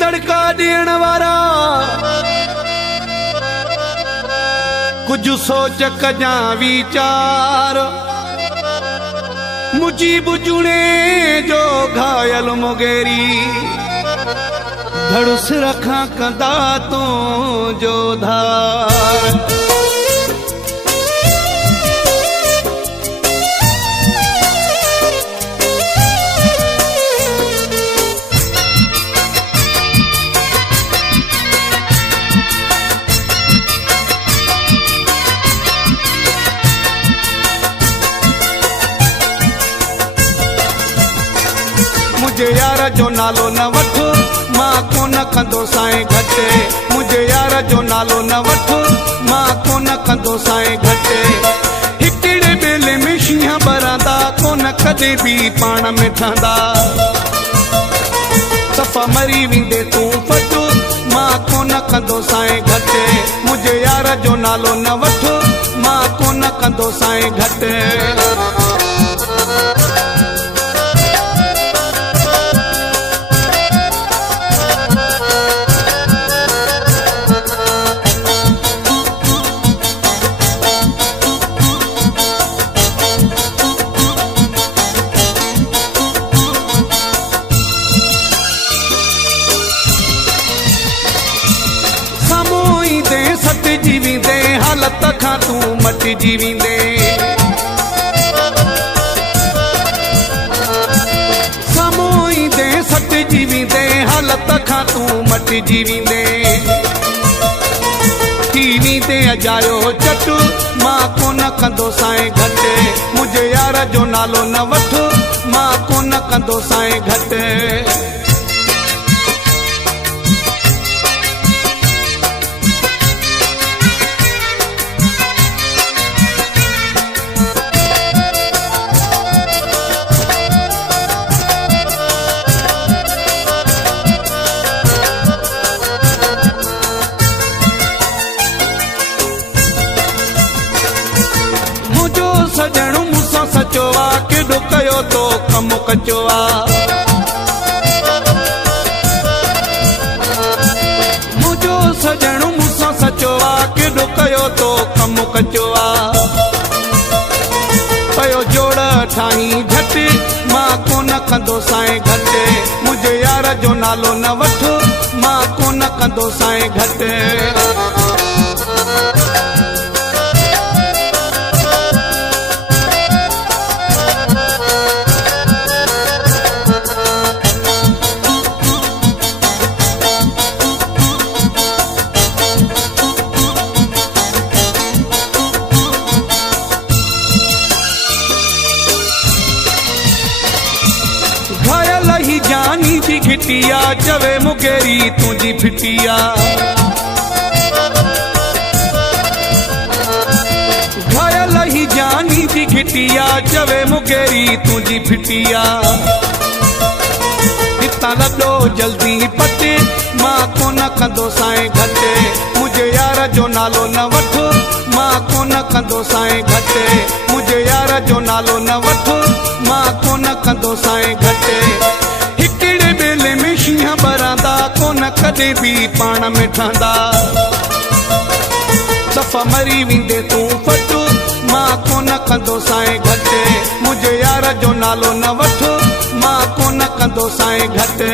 तड़का ॾियण वारा कुछ सोच कजां वीचार मुझी बुझणे जो घायल मुगेरी धड़ सिर खां कंदा तूं जो धार मुझे यार जो नालो न वठ मां कोन कंदो साईं घटे मुझे यार जो नालो न वठ मां कोन कंदो साईं घटे हिकिड़े बेले में शींहं बरंदा कोन कदे भी पाण में ठहंदा सफ़ा मरी वेंदे तूं फट मां कोन कंदो साईं घटे मुझे यार जो नालो न वठ मां कोन कंदो साईं घटे सट जीवींदे हालत खां तूं मट जीवींदे साम्हूं ईंदे सट जीवींदे हालत खां तूं मट जीवींदे थी वेंदे अजायो चट मां कोन कंदो साईं घटे मुझे यार जो नालो न वठ मां कोन कंदो साईं घटे सजण मूंसां सचो आ केॾो कयो तो कम कचो आ मुंहिंजो सजण मूंसां सचो आ केॾो कयो तो कम कचो आ पयो जोड़ ठाही झटि मां कोन कंदो साईं घटे मुंहिंजे यार जो नालो न वठ मां कोन कंदो साईं घटे घायल ही जानी जी घिटिया चवे मुगेरी तुझी फिटिया घायल ही जानी जी घिटिया चवे मुगेरी तुझी फिटिया हितां लॾो जल्दी पटे मां कोन कंदो साईं घटे मुझे यार जो नालो न वठ मां कोन कंदो साईं घटे मुझे यार जो नालो न वठ मां कोन कंदो साईं घटे हिकिड़े बेले में शींहं बरंदा कोन कदे भी पाण में ठहंदा सफ़ा मरी वेंदे तूं फट मां कोन कंदो साईं घटे मुझे यार जो नालो न वठ मां कोन कंदो साईं घटे